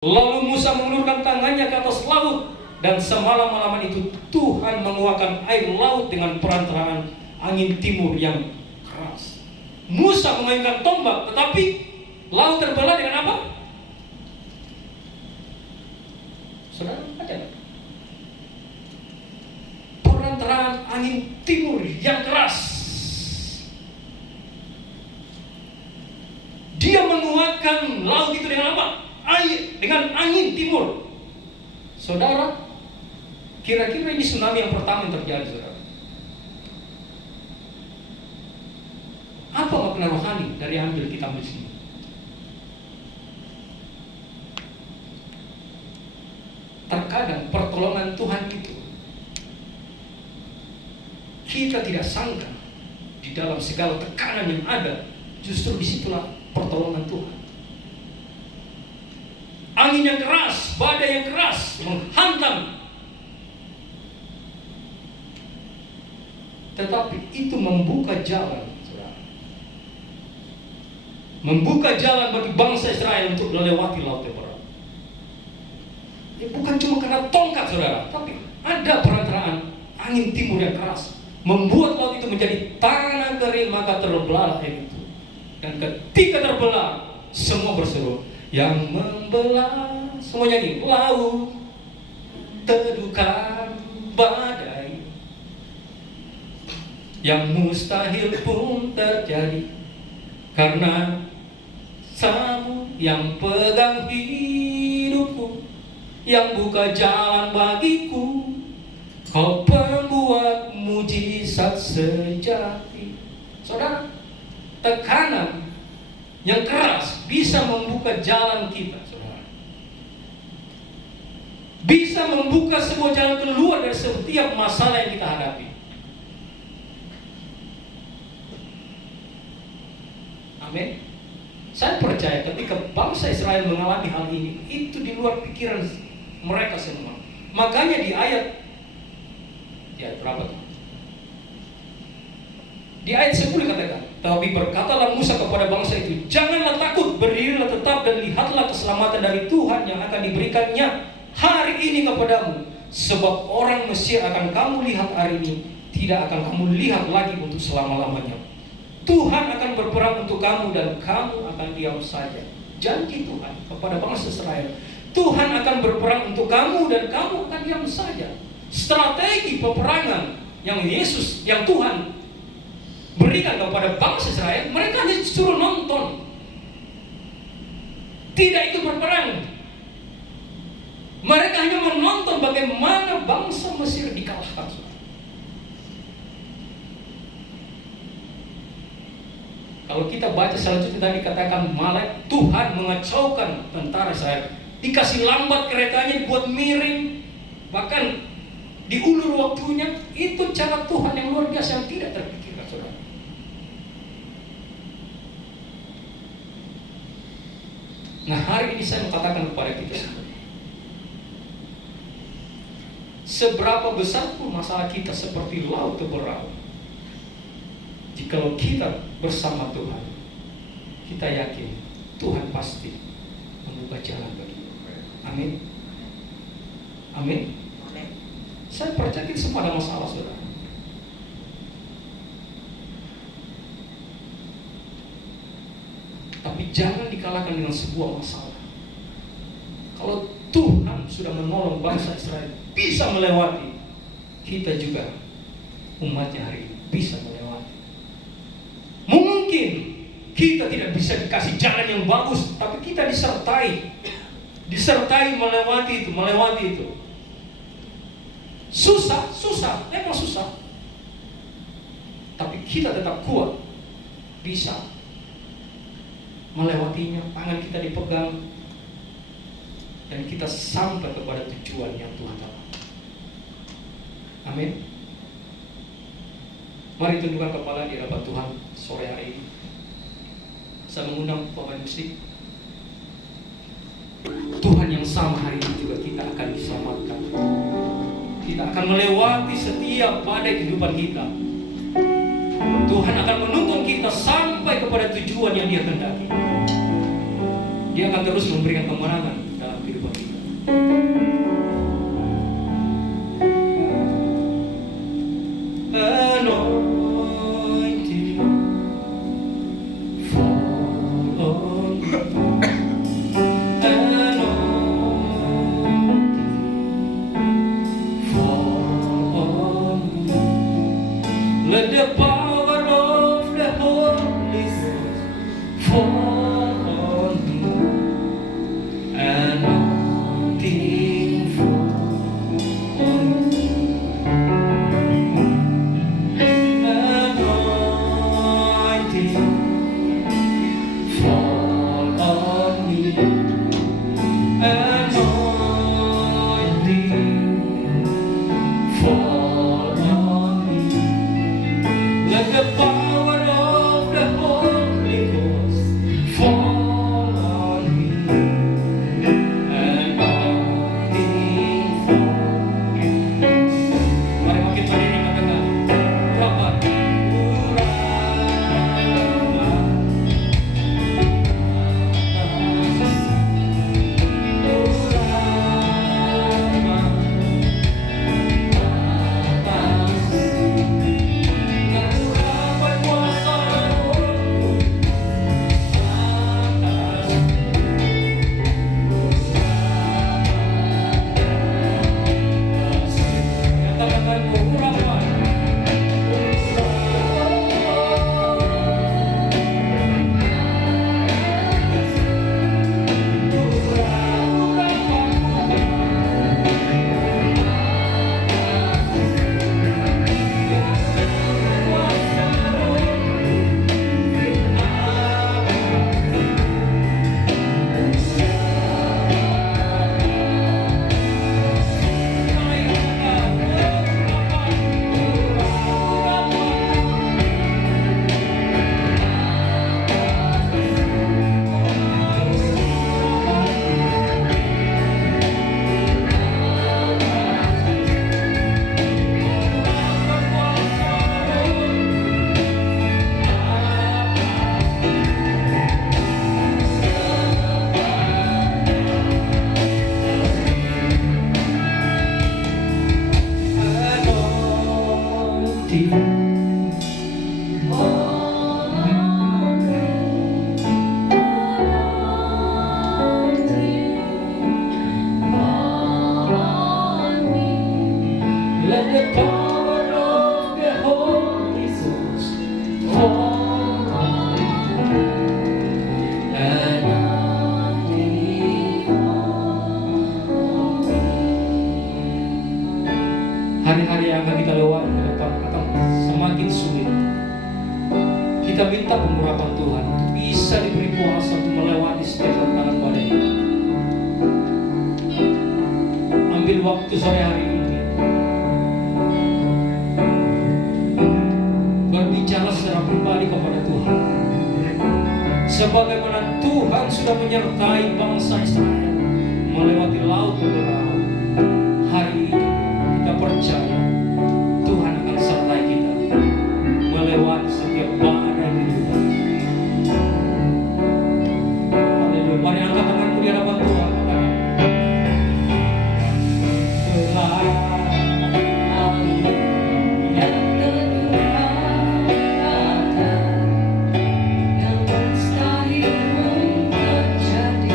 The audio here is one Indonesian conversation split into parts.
Lalu Musa mengulurkan tangannya ke atas laut, dan semalam-malaman itu Tuhan menguakkan air laut dengan perantaraan angin timur yang keras. Musa memainkan tombak, tetapi laut terbelah dengan apa? Saudara baca. Perantaraan angin timur yang keras. Dia menguakkan laut itu dengan apa? Air, dengan angin timur. Saudara, kira-kira ini tsunami yang pertama yang terjadi, saudara. Apa makna rohani dari ambil kita ambil sini? Terkadang pertolongan Tuhan itu kita tidak sangka di dalam segala tekanan yang ada, justru disitulah pertolongan Tuhan. Angin yang keras, badai yang keras menghantam, tetapi itu membuka jalan, saudara. Membuka jalan bagi bangsa Israel untuk melewati laut yang berat. Bukan cuma karena tongkat, saudara, tapi ada perantaraan angin timur yang keras membuat laut itu menjadi tanah kering, maka terbelah air itu. Dan ketika terbelah, semua berseru, yang membelah, semua nyanyi, laut teduhkan badai, yang mustahil pun terjadi, karena Kamu yang pegang hidupku, yang buka jalan bagiku, Kau pembuat mujizat sejati. Saudara, tekanan yang keras bisa membuka jalan kita, saudara. Bisa membuka sebuah jalan keluar dari setiap masalah yang kita hadapi. Amin. Saya percaya ketika bangsa Israel mengalami hal ini, itu di luar pikiran mereka semua. Makanya di ayat berapa tuh? Di ayat 10 katakan, tapi berkatalah Musa kepada bangsa itu, janganlah takut, berdirilah tetap dan lihatlah keselamatan dari Tuhan yang akan diberikannya hari ini kepadamu. Sebab orang Mesir akan kamu lihat hari ini, tidak akan kamu lihat lagi untuk selama-lamanya. Tuhan akan berperang untuk kamu dan kamu akan diam saja. Janji Tuhan kepada bangsa Israel, Tuhan akan berperang untuk kamu dan kamu akan diam saja. Strategi peperangan yang Yesus, yang Tuhan berikan kepada bangsa Israel, mereka hanya suruh nonton, tidak ikut berperang. Mereka hanya menonton bagaimana bangsa Mesir dikalahkan. Kalau kita baca selanjutnya tadi katakan malaikat Tuhan mengacaukan tentara Israel, dikasih lambat keretanya, buat miring, bahkan diulur waktunya. Itu cara Tuhan yang luar biasa yang tidak terpikirkan, saudara. Nah, hari ini saya mau katakan kepada kita semua, seberapa besar pun masalah kita seperti laut terberaung, jikalau kita bersama Tuhan, kita yakin Tuhan pasti membuka jalan bagi kita. Amin. Amin. Saya percaya kita semua ada masalah, saudara. Tapi jangan dikalahkan dengan sebuah masalah. Kalau Tuhan sudah menolong bangsa Israel bisa melewati, kita juga umatnya hari ini bisa melewati. Mungkin kita tidak bisa dikasih jalan yang bagus, tapi kita disertai melewati itu. Susah, memang susah. Tapi kita tetap kuat, bisa melewatinya, tangan kita dipegang, dan kita sampai kepada tujuan yang Tuhan tetapkan. Amin. Mari tundukkan kepala di hadapan Tuhan sore hari ini. Saya mengundang pemain musik. Tuhan yang sama hari ini juga kita akan diselamatkan. Kita akan melewati setiap badai kehidupan kita. Tuhan akan menuntun kita sampai kepada tujuan yang Dia kehendaki. Dia akan terus memberikan kemenangan dalam kehidupan kita. Anointing fall on me. Anointing fall on me. Let the power of the Holy Ghost fall on me. Anointing fall on me. Anointing fall on me. Anointing fall on me. Let the power of the Holy Ghost fall on me. Anointing fall. Mari makin berdiri katakan, urapan, let the power of the Holy Ghost fall on me. Anointing fall on me. Hari-hari yang akan kita lewati ke depan akan semakin sulit. Kita minta pengurapan Tuhan untuk bisa diberi kuasa untuk melewati setiap tantangan badai. Ambil waktu sore hari ini, berbicara secara pribadi kepada Tuhan. Sebagaimana Tuhan sudah menyertai bangsa Israel melewati laut Merah, hari ini kita percaya Tuhan akan sertai kita melewati setiap badai kehidupan. Haleluya. Mari angkat tanganku di hadapan Tuhan. Yang mustahil terjadi.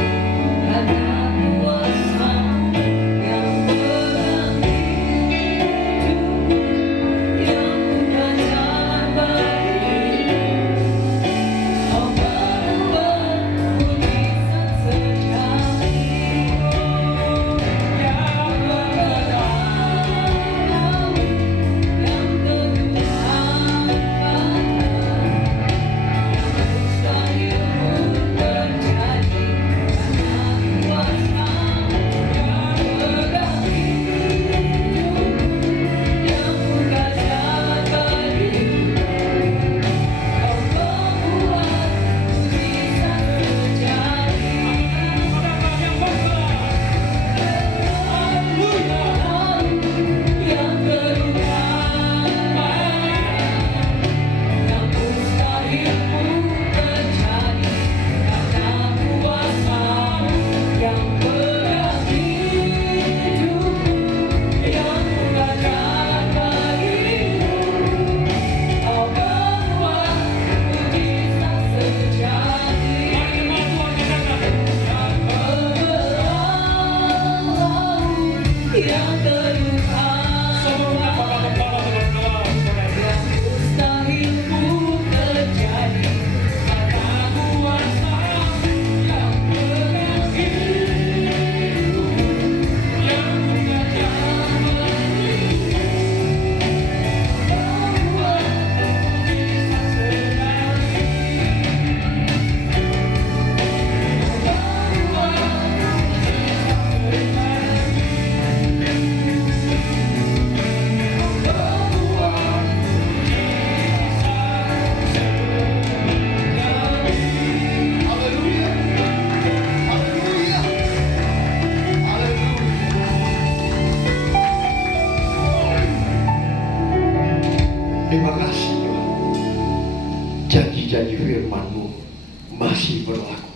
yang Tuhan, Sebelumnya para kepala berdoa, saudara. yang mustahil pun terjadi karena kuasa yang mengasihi, yang mengajak beriman, bahwa bisa Haleluya. Haleluya. Haleluya. Terima kasih Tuhan. Janji-janji firman-Mu masih berlaku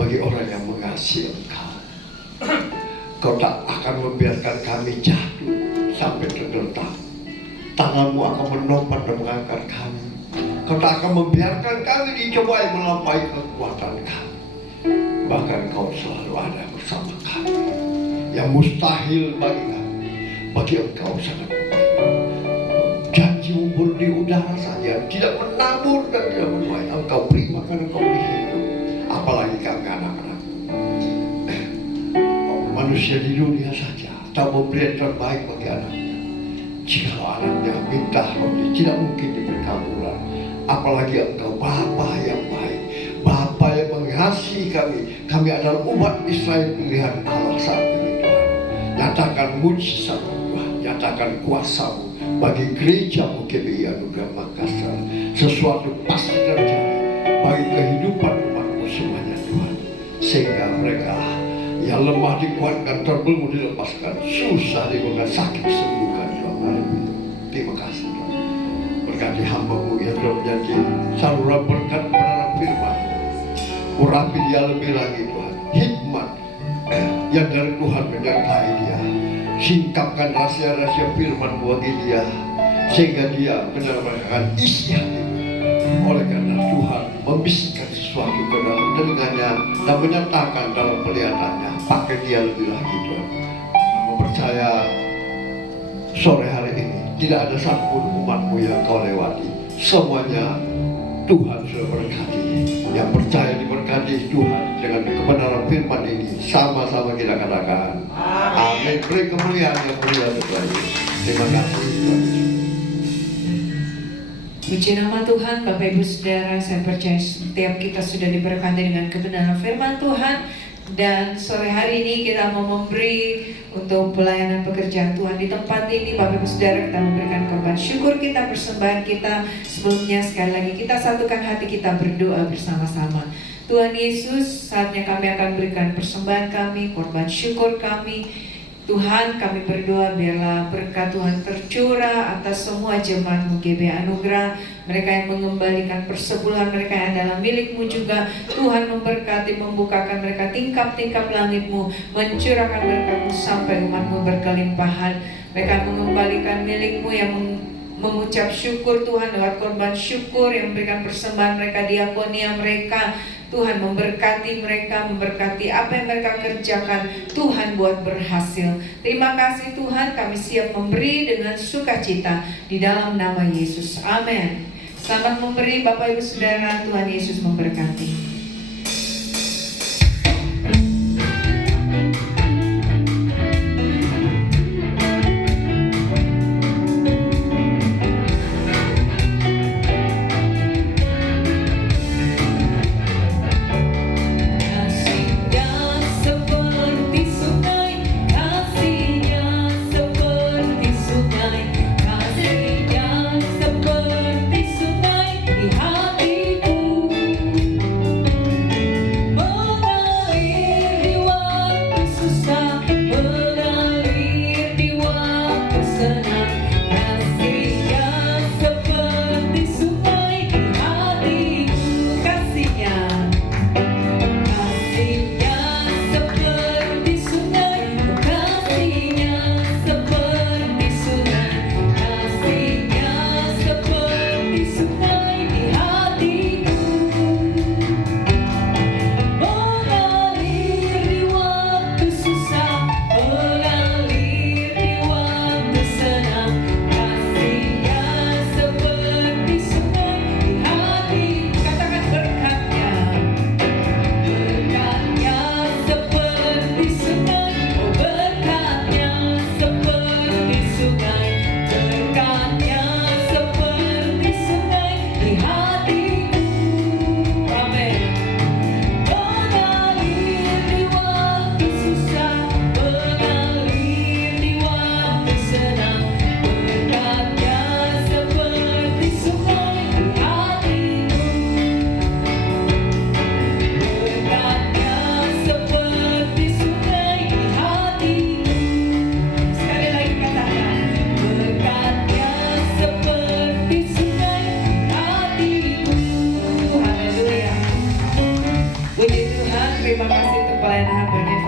bagi orang yang mengasihi Engkau. Kau tak akan membiarkan kami jatuh sampai tergeletak. Tangan-Mu akan menopang dan mengangkat kami. Kau tak akan membiarkan kami dicobai melampaui kekuatan kami. Bahkan Kau selalu ada bersama kami. Yang mustahil bagi kami, bagi Engkau sangat mungkin. Janji-Mu di udara saja, tidak menabur dan tidak menuai. Engkau beri makan, Engkau beri hidup. Apalagi kami anak-anak. Manusia di dunia saja tak memberi yang terbaik bagi anaknya. Jika anaknya minta roti, tidak mungkin diberi kaburan. Apalagi Engkau Bapa yang baik, Bapa yang mengasihi kami. Kami adalah umat Israel pilihan Allah saat ini Tuhan. Nyatakan mujizat Tuhan, nyatakan kuasa-Mu bagi gereja-Mu GBI Anugerah Makassar. Sesuatu pasti terjadi bagi kehidupan umat-Mu semuanya Tuhan. Sehingga mereka yang lemah dikuatkan, terbelenggu dilepaskan, susah diberikan, sakit sembuhkan Tuhan. Haleluya. Terima kasih Tuhan. Berkati hamba-Mu yang telah menjadi saluran berkat kebenaran firman. Urapi dia lebih lagi Tuhan. Hikmat yang dari Tuhan menyertai dia. Singkapkan rahasia-rahasia firman bagi dia, sehingga dia benar-benar akan isi hati. Oleh karena Tuhan membisikkan sesuatu ke dalam telinganya dan menyatakan dalam penglihatannya. Pakai dia lebih lagi Tuhan. Aku percaya sore hari ini tidak ada satupun umat-Mu yang Kau lewati. Semuanya Tuhan sudah berkati. Yang percaya diberkati Tuhan dengan kebenaran firman ini, sama-sama kita katakan amin. Beri kemuliaan yang mulia terbaik. Terima kasih Tuhan. Puji nama Tuhan. Bapak Ibu Saudara, saya percaya setiap kita sudah diberkati dengan kebenaran firman Tuhan. Dan sore hari ini kita mau memberi untuk pelayanan pekerjaan Tuhan di tempat ini. Bapak Ibu Saudara, kita memberikan korban syukur kita, persembahan kita. Sebelumnya sekali lagi kita satukan hati kita berdoa bersama-sama. Tuhan Yesus, saatnya kami akan berikan persembahan kami, korban syukur kami. Tuhan, kami berdoa biarlah berkat Tuhan tercurah atas semua jemaat-Mu GBI Anugerah, mereka yang mengembalikan persepuluhan mereka yang adalah milik-Mu juga. Tuhan memberkati, membukakan mereka tingkap-tingkap langit-Mu, mencurahkan berkat-Mu sampai umat-Mu berkelimpahan. Mereka mengembalikan milik-Mu yang mengucap syukur Tuhan lewat korban syukur, yang memberikan persembahan mereka, diakonia mereka. Tuhan memberkati mereka, memberkati apa yang mereka kerjakan. Tuhan buat berhasil. Terima kasih Tuhan, kami siap memberi dengan sukacita di dalam nama Yesus. Amin. Selamat memberi Bapak Ibu Saudara, Tuhan Yesus memberkati.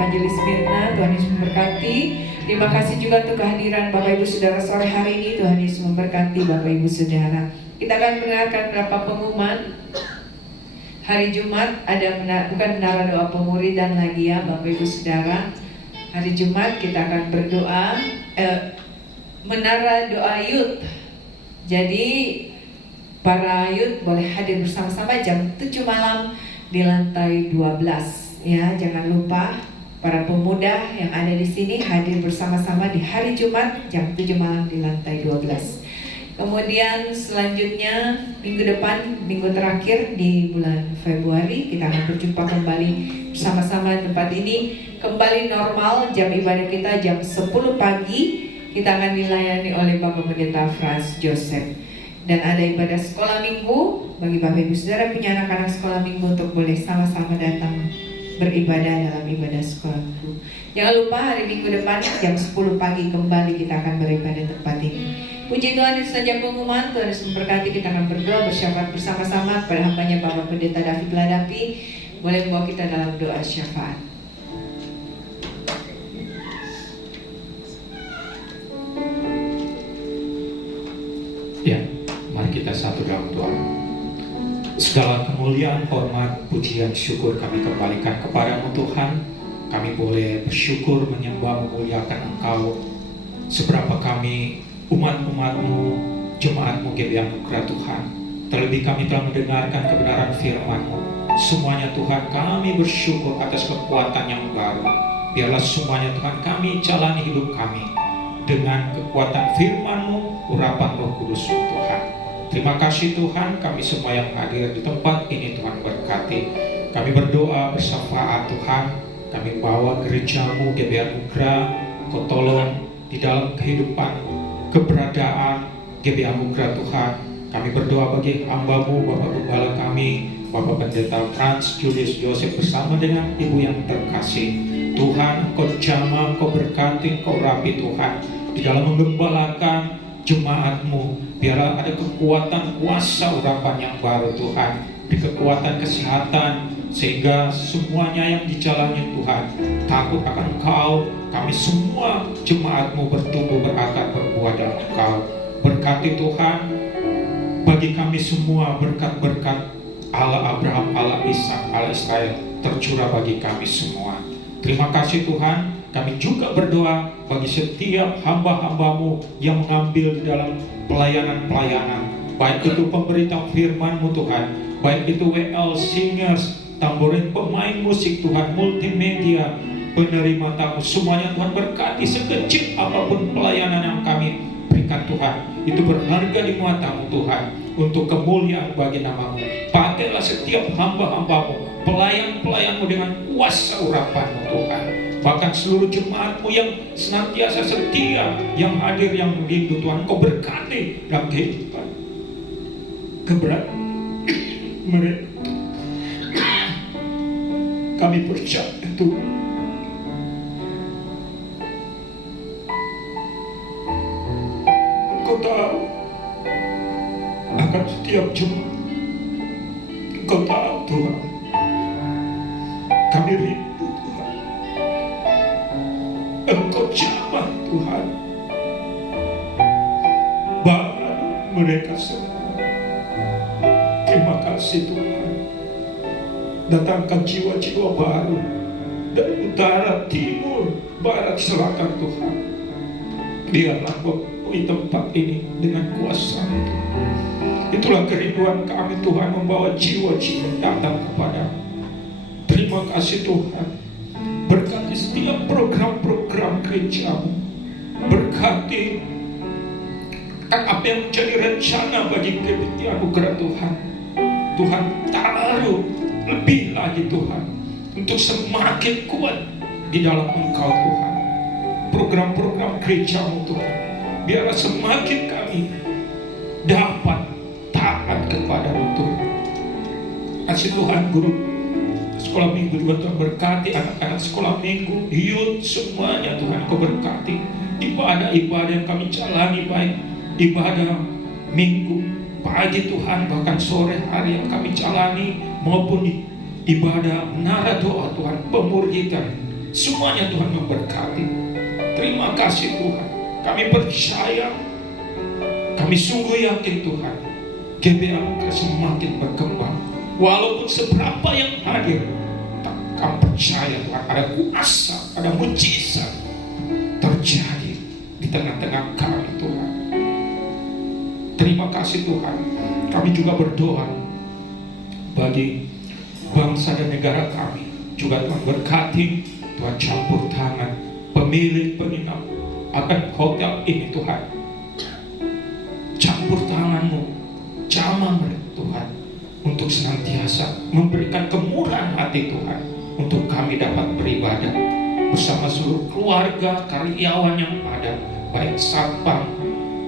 Majelis Mirna, Tuhan Yesus memberkati. Terima kasih juga untuk kehadiran Bapak Ibu Saudara sore hari ini, Tuhan Yesus memberkati Bapak Ibu Saudara. Kita akan mendengarkan beberapa pengumuman. Hari Jumat ada bukan menara doa pemuridan lagi ya Bapak Ibu Saudara. Hari Jumat kita akan berdoa menara doa youth. Jadi para youth boleh hadir bersama-sama jam 7 malam di lantai 12 ya. Jangan lupa para pemuda yang ada di sini hadir bersama-sama di hari Jumat jam 7 malam di lantai 12. Kemudian selanjutnya minggu depan, minggu terakhir di bulan Februari, kita akan berjumpa kembali bersama-sama. Tempat ini kembali normal, jam ibadah kita jam 10 pagi. Kita akan dilayani oleh Bapak Pendeta Franz Joseph. Dan ada ibadah sekolah minggu bagi Bapak Ibu Saudara punya anak-anak sekolah minggu untuk boleh sama-sama datang beribadah dalam ibadah sekolah minggu. Jangan lupa hari minggu depan jam 10 pagi kembali kita akan beribadah di tempat ini. Puji Tuhan, itu saja pengumuman. Tuhan Yesus memberkati. Kita akan berdoa bersyafaat bersama-sama kepada hambanya Bapak Pendeta David Ladapi. Boleh membawa kita dalam doa syafaat. Ya, mari kita satu dalam doa. Segala kemuliaan, hormat, pujian, syukur kami kembalikan kepadamu Tuhan. Kami boleh bersyukur, menyembah, memuliakan Engkau. Seberapa kami umat-umat-Mu, jemaat-Mu GBI Anugerah Tuhan. Terlebih kami telah mendengarkan kebenaran firman-Mu. Semuanya Tuhan kami bersyukur atas kekuatan yang baru. Biarlah semuanya Tuhan kami jalani hidup kami dengan kekuatan firman-Mu, urapan Roh Kudus Tuhan. Terima kasih Tuhan, kami semua yang hadir di tempat ini Tuhan berkati. Kami berdoa bersyafaat Tuhan. Kami bawa gereja-Mu GBI Anugerah, Kau tolong di dalam kehidupan keberadaan GBI Anugerah Tuhan. Kami berdoa bagi hamba-Mu, Bapak Gembala kami, Bapak Pendeta Franz Julius Joseph bersama dengan Ibu yang terkasih. Tuhan, Kau jamah, Kau berkati, Kau rapi Tuhan di dalam menggembalakan jemaat-Mu. Biarlah ada kekuatan kuasa urapan yang baru Tuhan, di kekuatan kesehatan, sehingga semuanya yang dijalani Tuhan takut akan Engkau. Kami semua jemaat-Mu bertumbuh berakar berbuah dalam Engkau. Berkati Tuhan bagi kami semua, berkat-berkat Allah Abraham, Allah Ishak, Allah Israel tercurah bagi kami semua. Terima kasih Tuhan. Kami juga berdoa bagi setiap hamba-hamba-Mu yang mengambil di dalam pelayanan-pelayanan, baik itu pemberita firman-Mu Tuhan, baik itu WL Singers, tamborin pemain musik Tuhan, multimedia, penerima tamu, semuanya Tuhan berkati. Sekecil apapun pelayanan yang kami berikan Tuhan, itu berharga di mata-Mu Tuhan, untuk kemuliaan bagi nama-Mu. Pakailah setiap hamba-hamba-Mu, pelayan-pelayan-Mu dengan kuasa urapan-Mu Tuhan. Bahkan seluruh jemaat-Mu yang senantiasa setia, yang hadir, yang rindu Tuhan, Kau berkati dalam kehidupan keberadaan mereka. Kami percaya Tuhan, Engkau tahu akan setiap jemaat. Engkau tahu Tuhan, kami rindu Tuhan. Engkau jamah Tuhan, bawa mereka semua. Terima kasih Tuhan. Datangkan jiwa-jiwa baru dari utara, timur, barat, selatan Tuhan. Biarlah memenuhi tempat ini dengan kuasa itu. Itulah kerinduan kami Tuhan, membawa jiwa-jiwa datang kepada-Mu. Terima kasih Tuhan. Berkati setiap program-program gereja-Mu. Berkati apa yang menjadi rencana bagi GBI Anugerah Tuhan. Tuhan taruh lebih lagi Tuhan, untuk semakin kuat di dalam Engkau Tuhan. Program-program gereja-Mu Tuhan, biarlah semakin kami dapat taat kepada-Mu Tuhan. Kasih Tuhan guru sekolah minggu juga Tuhan berkati, anak-anak sekolah minggu, youth, semuanya Tuhan Kau berkati. Ibadah-ibadah yang kami jalani, baik ibadah minggu pagi Tuhan, bahkan sore hari yang kami jalani, maupun ibadah menara doa Tuhan, pemuridan, Semuanya Tuhan memberkati. Terima kasih Tuhan. Kami percaya, kami sungguh yakin Tuhan, GBA akan semakin berkembang. Walaupun seberapa yang hadir, kami percaya Tuhan ada kuasa, ada mujizat terjadi di tengah-tengah kami Tuhan. Terima kasih Tuhan. Kami juga berdoa bagi bangsa dan negara kami. Juga Tuhan berkati, Tuhan campur tangan pemilik penginap akan hotel ini Tuhan. Campur tangan-Mu, jamah mereka Tuhan, untuk senantiasa memberikan kemurahan hati Tuhan, untuk kami dapat beribadah bersama seluruh keluarga, karyawan yang ada, baik satpam,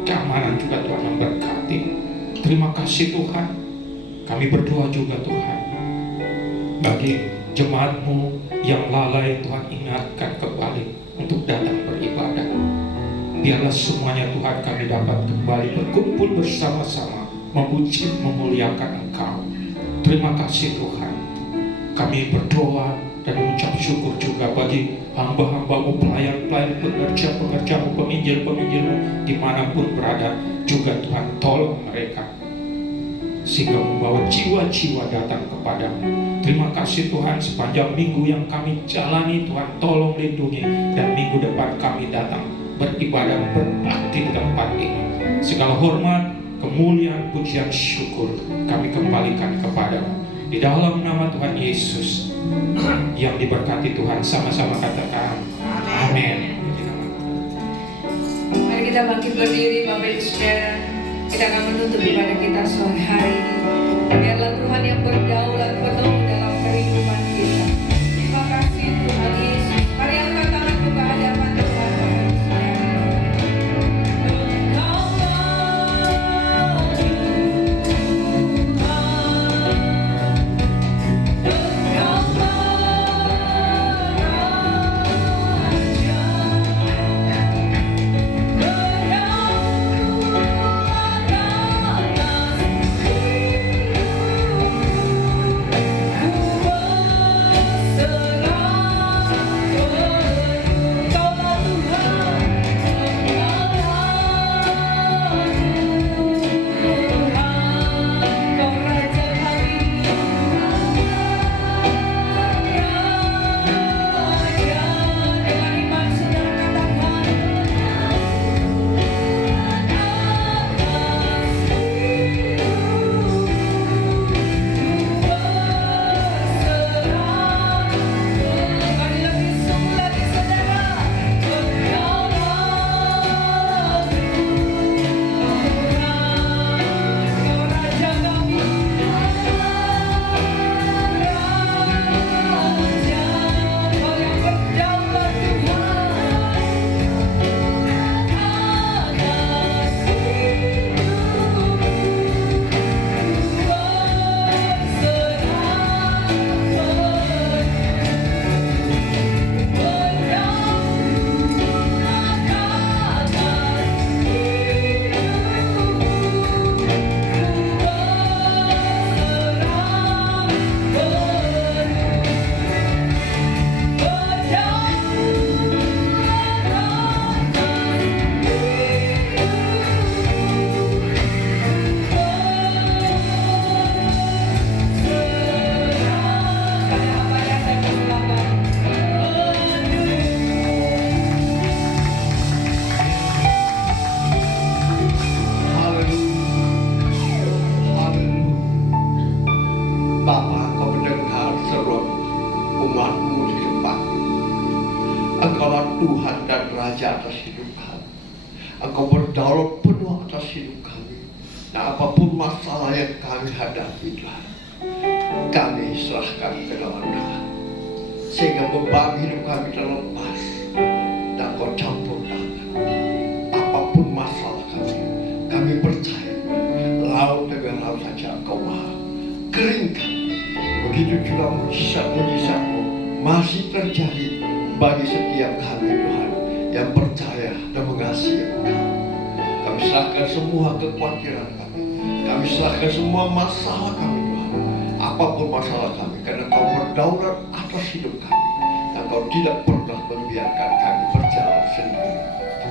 keamanan juga Tuhan memberkati. Terima kasih Tuhan. Kami berdoa juga Tuhan bagi jemaat-Mu yang lalai, Tuhan ingatkan kembali untuk datang beribadah. Biarlah semuanya Tuhan kami dapat kembali berkumpul bersama-sama, memuji, memuliakan Engkau. Terima kasih Tuhan. Kami berdoa dan mengucap syukur juga bagi hamba-hamba-Mu, pelayan-pelayan, pengerja-pengerja-Mu, penginjil-penginjil-Mu dimanapun berada. Juga Tuhan tolong mereka sehingga membawa jiwa-jiwa datang kepadamu. Terima kasih Tuhan, sepanjang minggu yang kami jalani Tuhan tolong lindungi, dan minggu depan kami datang beribadah berbakti di tempat ini. Segala hormat, kemuliaan, pujian, syukur kami kembalikan kepadamu. Di dalam nama Tuhan Yesus yang diberkati Tuhan, sama-sama katakan amin. Mari kita bangkit berdiri Bapak Ibu Saudara. Kita akan menutup ibadah kita sore hari ini. Biarlah Tuhan yang berdaulat penuh dalam kehidupan kita. Terima kasih Tuhan Yesus. Mari angkat tangan ke hadapan Tuhan Bapak Ibu Engkaulah Tuhan dan Raja atas hidup kami. Engkau berdaulat penuh atas hidup kami. Nah, apapun masalah yang kami hadapi, Tuhan, kami serahkan ke dalam Tuhan, sehingga beban hidup kami terlepas dan Kau campur tangan. Apapun masalah kami percaya laut dengan laut saja Engkau maha keringkan. Begitu juga mujizat-mujizat-Mu masih terjadi bagi setiap kami, Tuhan, yang percaya dan mengasihi Engkau. Kami serahkan semua kekhawatiran kami. Kami serahkan semua masalah kami, Tuhan. Apapun masalah kami, karena Kau berdaulat atas hidup kami. Dan Engkau tidak pernah membiarkan kami berjalan sendiri,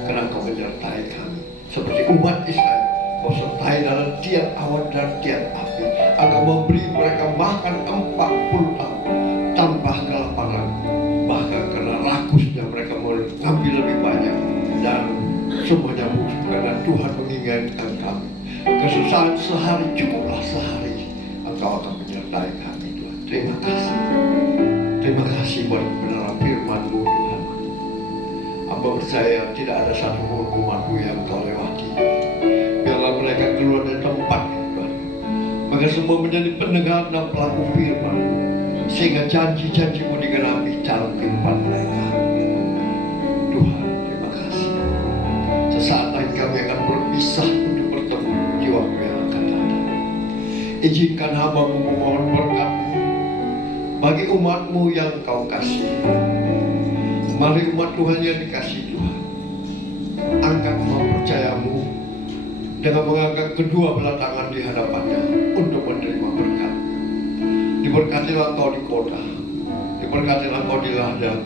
karena Engkau menyertai kami seperti umat Israel. Kau sertai dalam tiap awan dan tiap api. Engkau memberi mereka makan 40 tahun tanpa kelaparan, bahkan karena rakusnya mereka mengambil lebih banyak, dan semuanya busuk karena Tuhan mengingatkan kami. Kesusahan sehari cukuplah sehari, Engkau akan menyertai kami, Tuhan. Terima kasih. Terima kasih buat kebenaran firman-Mu, Tuhan. Hamba percaya tidak ada satu pun umat-Mu yang Kau lewati. Biarlah mereka keluar dari tempat ini, Tuhan. Maka semua menjadi pendengar dan pelaku firman, sehingga janji-janji-Mu digenapi dalam kehidupan mereka. Tuhan, terima kasih. Sesaat lagi kami akan berpisah untuk bertemu di waktu yang akan datang. Izinkan hamba-Mu memohon berkat-Mu bagi umat-Mu yang Kau kasih. Mari umat Tuhan yang dikasih Tuhan, angkat percaya-Mu dengan mengangkat kedua belah tangan di hadapannya untuk menerima berkat. Diberkatilah Engkau di kota, diberkatilah Engkau di ladang,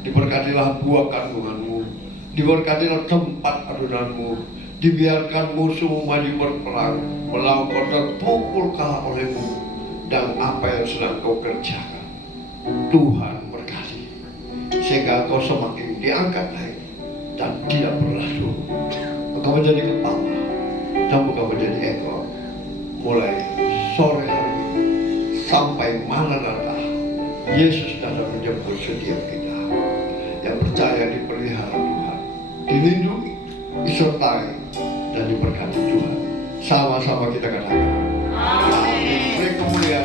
diberkatilah buah kandungan-Mu, diberkatilah tempat adunanmu, dibiarkan musuh maju berperang, melawan kau terpukul kalah olehmu, dan apa yang sedang kau kerjakan. Tuhan berkati, sehingga kau semakin diangkat naik dan tidak pernah turun. Engkau menjadi kepala dan bukan menjadi ekor, mulai sore hari ini sampai Maranatha. Yesus datang menjemput setiap kita yang percaya dipelihara Tuhan, dilindungi, disertai, dan diberkati Tuhan. Sama-sama kita katakan amin. Beri kemuliaan